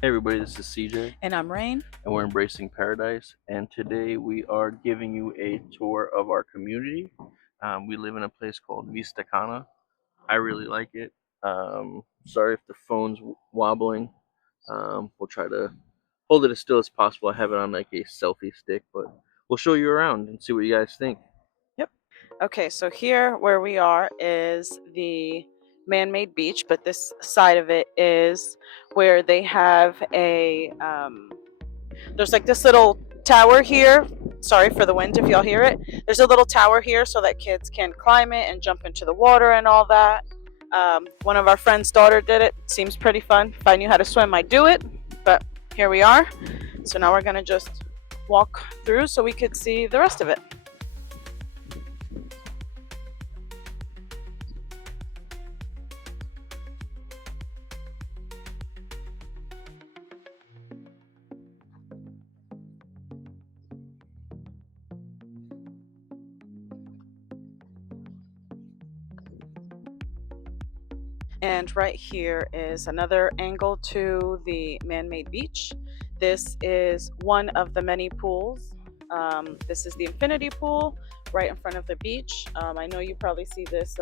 Hey everybody, this is CJ, And I'm Rain. and we're embracing paradise. And today we are giving you a tour of our community. We live in a place called Vista Cana. I really like it. Sorry if the phone's wobbling. We'll try to hold it as still as possible. I have it on like a selfie stick, but we'll show you around and see what you guys think. Yep. Okay, so here where we are is the man-made beach, but this side of it is where they have there's like this little tower here. Sorry for the wind if y'all hear it. There's a little tower here so that kids can climb it and jump into the water and all that. One of our friends' daughter did it. Seems pretty fun. If I knew how to swim, I'd do it. But here we are. So now we're gonna just walk through so we could see the rest of it. And right here is another angle to the man-made beach. This is one of the many pools. This is the infinity pool right in front of the beach. I know you probably see this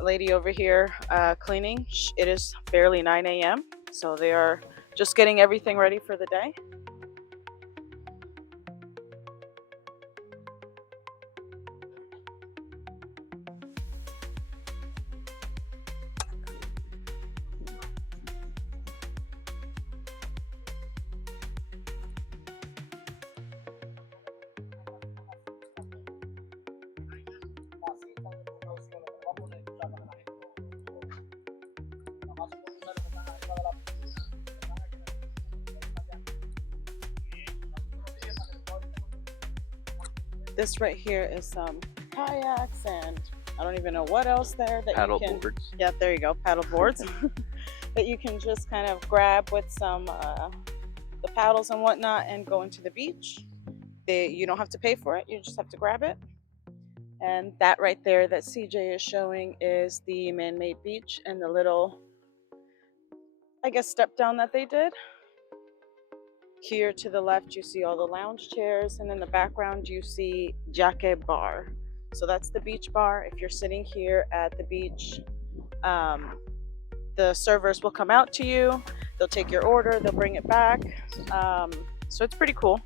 lady over here cleaning. It is barely 9 a.m. So they are just getting everything ready for the day. This right here is some kayaks and I don't even know what else there that you Paddle can. boards. Yeah, there you go, paddle boards that you can just kind of grab with some the paddles and whatnot and go into the beach. You don't have to pay for it; you just have to grab it. And that right there that CJ is showing is the man-made beach and the little, I guess, step down that they did. Here to the left, you see all the lounge chairs, and in the background, you see Jaque Bar. So that's the beach bar. If you're sitting here at the beach, um, the servers will come out to you. They'll take your order, they'll bring it back. Um, so it's pretty cool.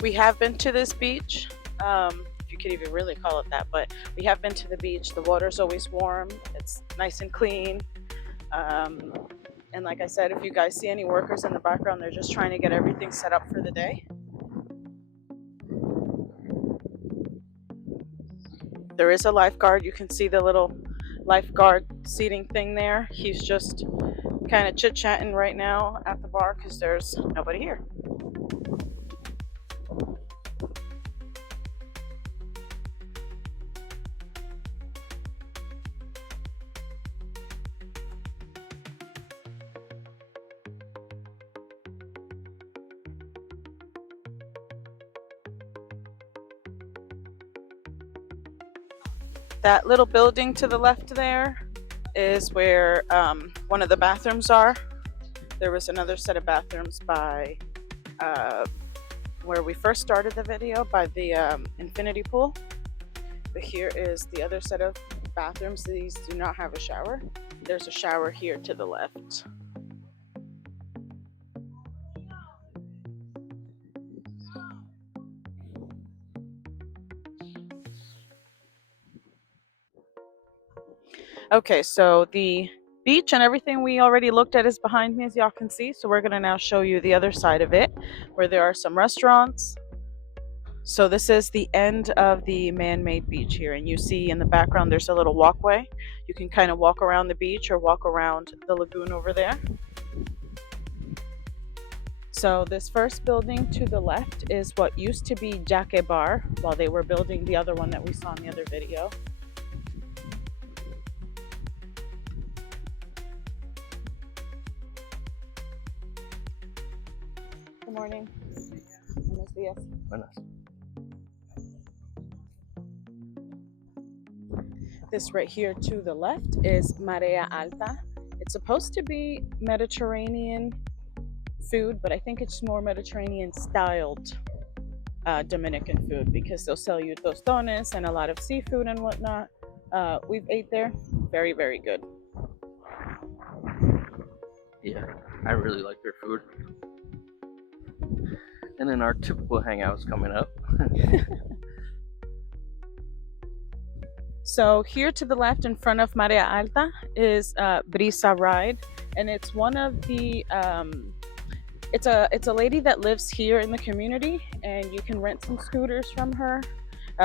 We have been to this beach, if you could even really call it that, but we have been to the beach. The water's always warm, it's nice and clean. Um, and like I said, if you guys see any workers in the background, they're just trying to get everything set up for the day. There is a lifeguard. You can see the little lifeguard seating thing there. He's just kind of chit chatting right now at the bar because there's nobody here. That little building to the left there is where one of the bathrooms are. There was another set of bathrooms by uh, where we first started the video by the infinity pool. But here is the other set of bathrooms. These do not have a shower. There's a shower here to the left. Okay, so the beach and everything we already looked at is behind me, as y'all can see. So we're gonna now show you the other side of it, where there are some restaurants. So this is the end of the man-made beach here, and you see in the background there's a little walkway. You can kind of walk around the beach or walk around the lagoon over there. So this first building to the left is what used to be Jaque Bar while they were building the other one that we saw in the other video. Good morning. Buenos días. Buenas. This right here to the left is Marea Alta. It's supposed to be Mediterranean food, but I think it's more Mediterranean styled Dominican food because they'll sell you tostones and a lot of seafood and whatnot. We've ate there, very, very good. Yeah, I really like their food. And then our typical hangout's coming up. So here to the left in front of Marea Alta is Brisa Ride, and it's one of the it's a lady that lives here in the community, and you can rent some scooters from her.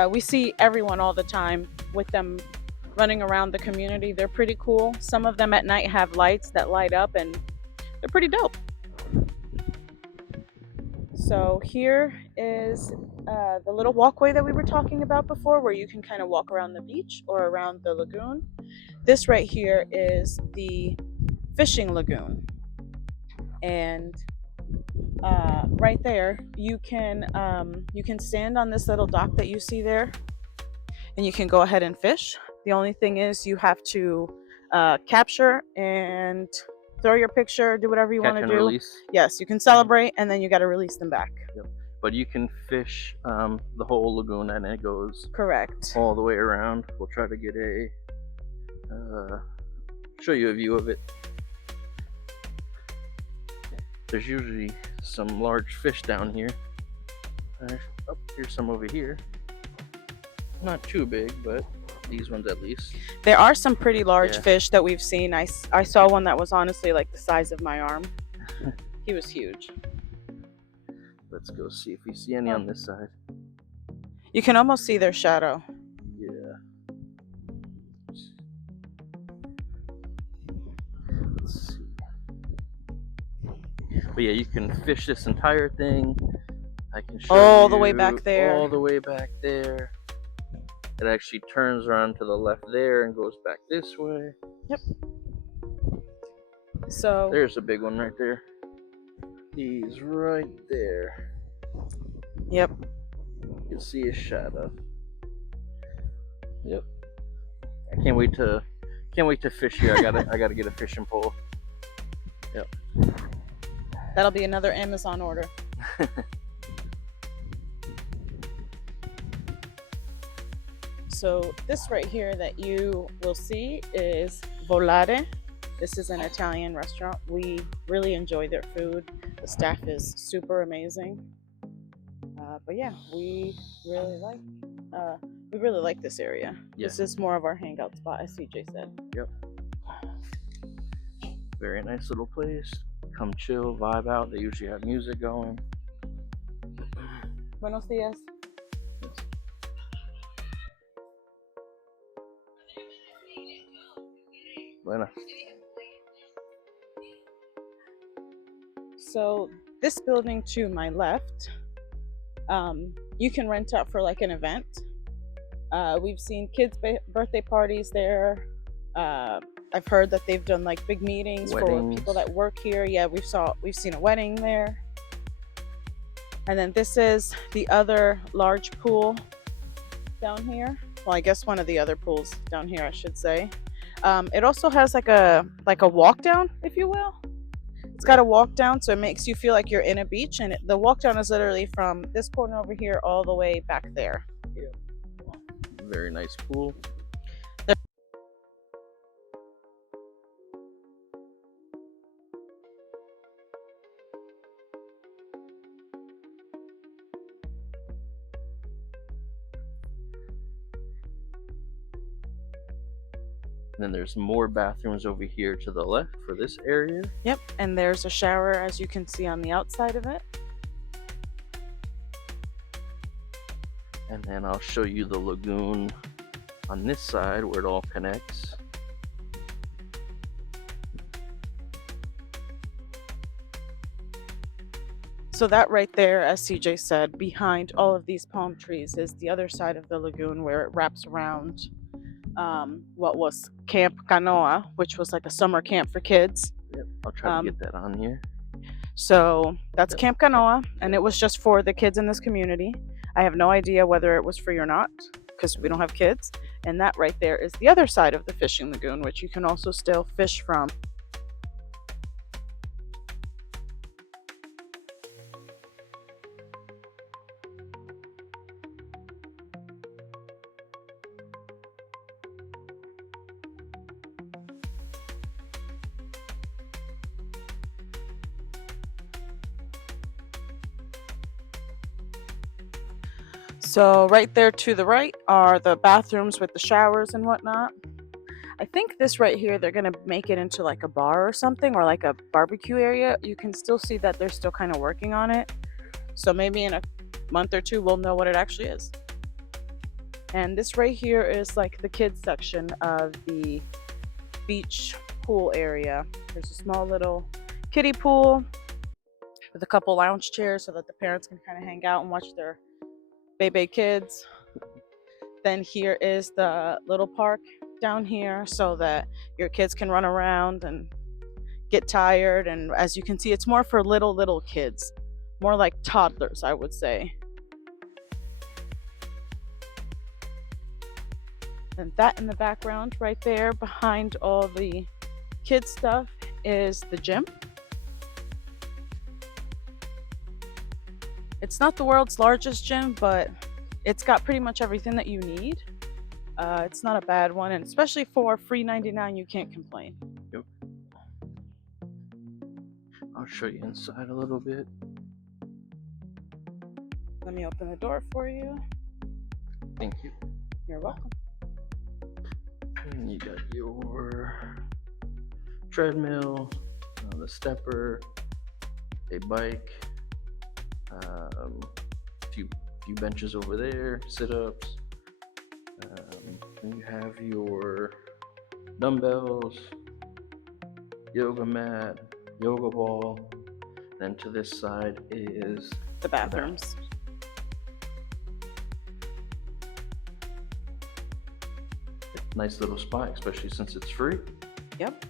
We see everyone all the time with them running around the community. They're pretty cool. Some of them at night have lights that light up, and they're pretty dope. So here is the little walkway that we were talking about before, where you can kind of walk around the beach or around the lagoon. This right here is the fishing lagoon, and right there you can stand on this little dock that you see there, and you can go ahead and fish. The only thing is you have to capture and throw your picture, do whatever you want to do. Release. Yes, you can celebrate, and then you got to release them back. Yep. But you can fish the whole lagoon, and it goes correct all the way around. We'll try to get a show you a view of it. There's usually some large fish down here. Oh, here's some over here. Not too big, but these ones at least. There are some pretty large fish that we've seen. I saw one that was honestly like the size of my arm. He was huge. Let's go see if we see any on this side. You can almost see their shadow. Yeah. Let's see. But yeah, you can fish this entire thing. I can show all the way back there. All the way back there. It actually turns around to the left there and goes back this way. Yep. So there's a big one right there. He's right there. Yep. You can see his shadow. Yep. I can't wait to fish here. I gotta get a fishing pole. Yep. That'll be another Amazon order. So this right here that you will see is Volare. This is an Italian restaurant. We really enjoy their food. The staff is super amazing. But yeah, we really like this area. Yeah. This is more of our hangout spot, as CJ said. Yep. Very nice little place. Come chill, vibe out. They usually have music going. Buenos días. Buenas. So this building to my left, you can rent out for like an event. We've seen kids' birthday parties there. I've heard that they've done like big meetings for people that work here. Yeah, we've seen a wedding there. And then this is the other large pool down here. Well, I guess one of the other pools down here, I should say. It also has like a walk down, if you will. It's got a walk down, so it makes you feel like you're in a beach, and the walk down is literally from this corner over here all the way back there. Yeah. Very nice pool. And then there's more bathrooms over here to the left for this area. Yep, and there's a shower, as you can see on the outside of it. And then I'll show you the lagoon on this side where it all connects. So that right there, as CJ said, behind all of these palm trees is the other side of the lagoon where it wraps around what was Camp Canoa, which was like a summer camp for kids. Yep, I'll try to get that on here. So that's Camp Canoa, and it was just for the kids in this community. I have no idea whether it was free or not, because we don't have kids. And that right there is the other side of the fishing lagoon, which you can also still fish from. So right there to the right are the bathrooms with the showers and whatnot. I think this right here, they're gonna make it into like a bar or something, or like a barbecue area. You can still see that they're still kind of working on it. So maybe in a month or two, we'll know what it actually is. And this right here is like the kids section of the beach pool area. There's a small little kiddie pool with a couple lounge chairs so that the parents can kind of hang out and watch their baby kids. Then here is the little park down here so that your kids can run around and get tired. And as you can see, it's more for little kids, more like toddlers, I would say. And that in the background right there behind all the kids stuff is the gym. It's not the world's largest gym, but it's got pretty much everything that you need. It's not a bad one, and especially for free 99, you can't complain. Yep. I'll show you inside a little bit. Let me open the door for you. Thank you. You're welcome. And you got your treadmill, the stepper, a bike, few benches over there, sit-ups. Then you have your dumbbells, yoga mat, yoga ball. Then to this side is The bathrooms. Nice little spot, especially since it's free. Yep.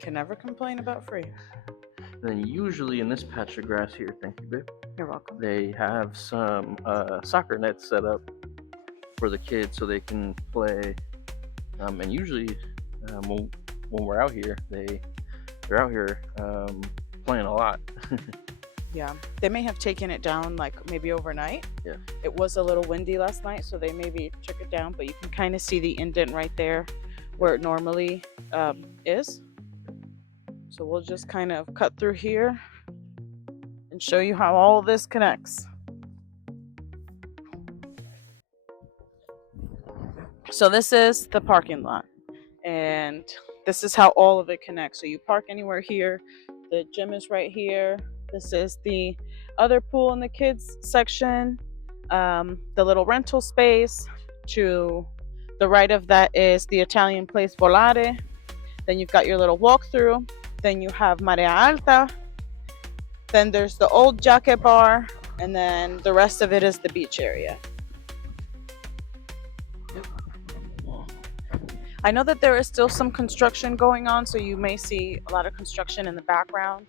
Can never complain about free. And then usually in this patch of grass here, thank you, babe. You're welcome. They have some soccer nets set up for the kids so they can play. And usually when we're out here, they're out here playing a lot. Yeah, they may have taken it down like maybe overnight. Yeah. It was a little windy last night, so they maybe took it down, but you can kind of see the indent right there where it normally is. So we'll just kind of cut through here and show you how all of this connects. So this is the parking lot, and this is how all of it connects. So you park anywhere here. The gym is right here. This is the other pool in the kids section, the little rental space. To the right of that is the Italian place Volare. Then you've got your little walkthrough. Then you have Marea Alta. Then there's the old Jacket Bar, and then the rest of it is the beach area. I know that there is still some construction going on, so you may see a lot of construction in the background.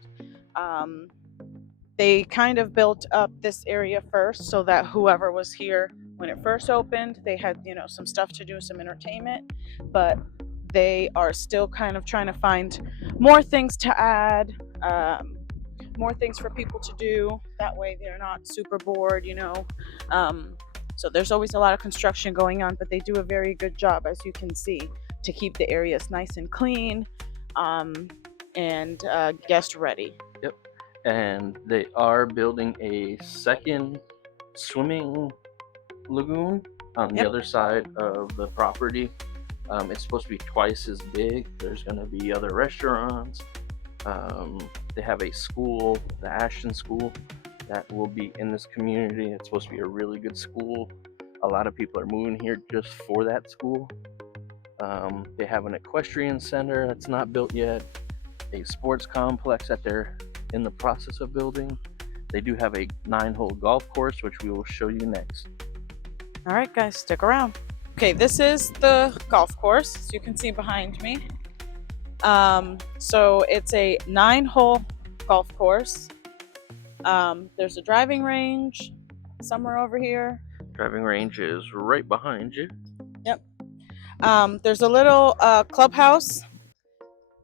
They kind of built up this area first so that whoever was here when it first opened, they had, some stuff to do, some entertainment, but they are still kind of trying to find more things to add, more things for people to do. That way they're not super bored. So there's always a lot of construction going on, but they do a very good job, as you can see, to keep the areas nice and clean and guest ready. Yep. And they are building a second swimming lagoon on the other side of the property. It's supposed to be twice as big. There's going to be other restaurants. They have a school, the Ashton School, that will be in this community. It's supposed to be a really good school. A lot of people are moving here just for that school. They have an equestrian center that's not built yet, a sports complex that they're in the process of building. They do have a 9-hole golf course, which we will show you next. All right, guys, stick around. Okay, this is the golf course, as you can see behind me. So it's a 9-hole golf course. There's a driving range somewhere over here. Driving range is right behind you. Yep. There's a little clubhouse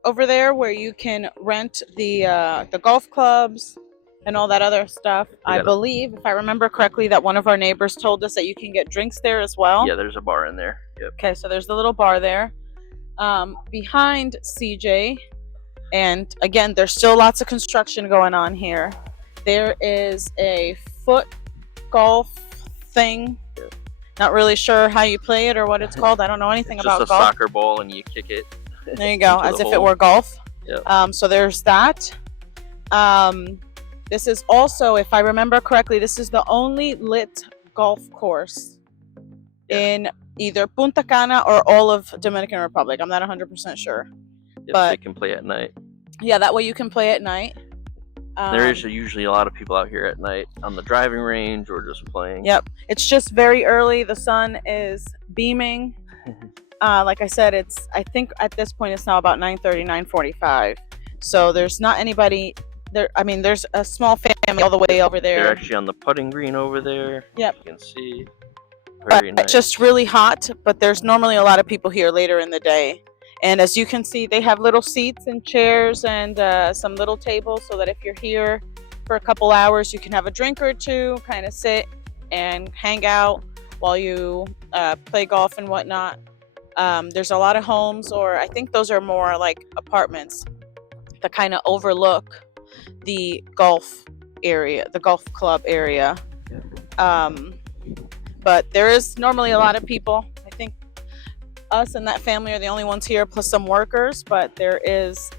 over there where you can rent the golf clubs and all that other stuff. We I got a believe, if I remember correctly, that one of our neighbors told us that you can get drinks there as well. yeah. There's a bar in there. Yep. Okay, so there's the little bar there behind CJ, and again, there's still lots of construction going on here. There is a foot golf thing. Not really sure how you play it or what it's called. I don't know anything It's just about a golf. soccer ball and you kick it. There you go, into as the if it hole. were golf. Yep. So there's that. This is also, if I remember correctly, this is the only lit golf course in either Punta Cana or all of Dominican Republic. I'm not 100% sure. Yep, but so you can play at night. Yeah, that way you can play at night. There is usually a lot of people out here at night on the driving range or just playing. Yep. It's just very early. The sun is beaming. Like I said, I think at this point it's now about 9:30, 9:45. So there's not anybody there. I mean, there's a small family all the way over there. They're actually on the putting green over there. Yep. You can see. Very nice. It's just really hot, but there's normally a lot of people here later in the day. And as you can see, they have little seats and chairs and some little tables so that if you're here for a couple hours, you can have a drink or two, kind of sit and hang out while you play golf and whatnot. There's a lot of homes, or I think those are more like apartments that kind of overlook the golf area, the golf club area. But there is normally a lot of people. I think us and that family are the only ones here, plus some workers. But this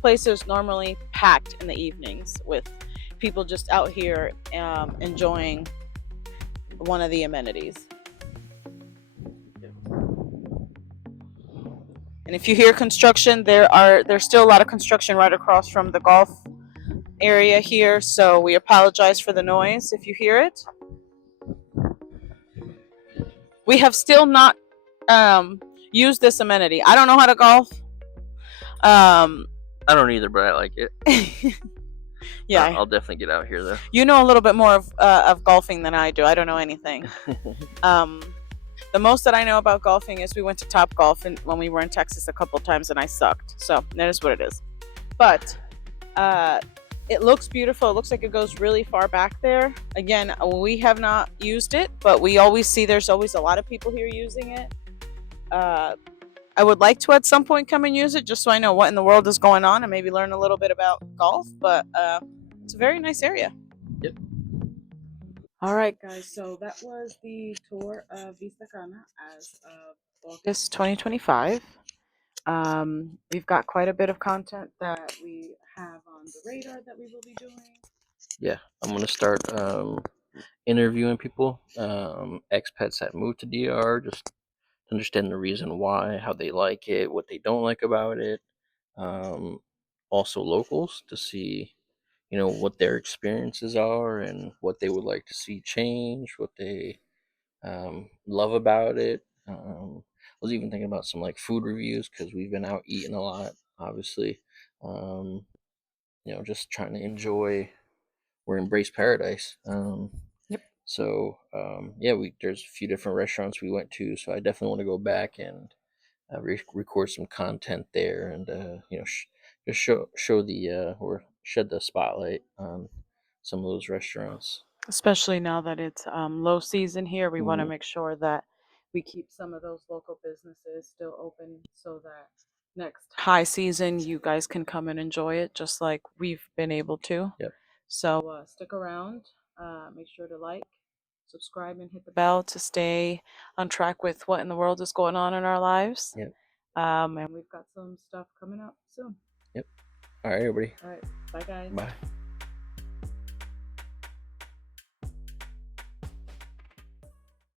place is normally packed in the evenings with people just out here enjoying one of the amenities. And if you hear construction, there's still a lot of construction right across from the golf area here. So we apologize for the noise if you hear it. We have still not used this amenity. I don't know how to golf. I don't either, but I like it. Yeah, I'll definitely get out here though. You know a little bit more of golfing than I do. I don't know anything. The most that I know about golfing is we went to Top Golf when we were in Texas a couple times, and I sucked. So that is what it is. But it looks beautiful. It looks like it goes really far back there. Again, we have not used it, but we always see there's always a lot of people here using it. I would like to at some point come and use it just so I know what in the world is going on and maybe learn a little bit about golf. But it's a very nice area. Yep. All right, guys. So that was the tour of Vista Cana as of August 2025. We've got quite a bit of content that we have on the radar that we will be doing. Yeah, I'm gonna start interviewing people, expats that moved to DR, just to understand the reason why, how they like it, what they don't like about it. Also locals to see, what their experiences are and what they would like to see change, what they love about it. I was even thinking about some like food reviews because we've been out eating a lot, obviously. Just trying to enjoy or embrace paradise. Yep. So yeah, there's a few different restaurants we went to, so I definitely want to go back and record some content there, and just show the or shed the spotlight on some of those restaurants. Especially now that it's low season here, we want to make sure that we keep some of those local businesses still open so that next high season you guys can come and enjoy it just like we've been able to. Yep. So stick around, make sure to like, subscribe, and hit the bell to stay on track with what in the world is going on in our lives. Yep. And we've got some stuff coming up soon. Yep. All right, everybody. All right. Bye, guys. Bye.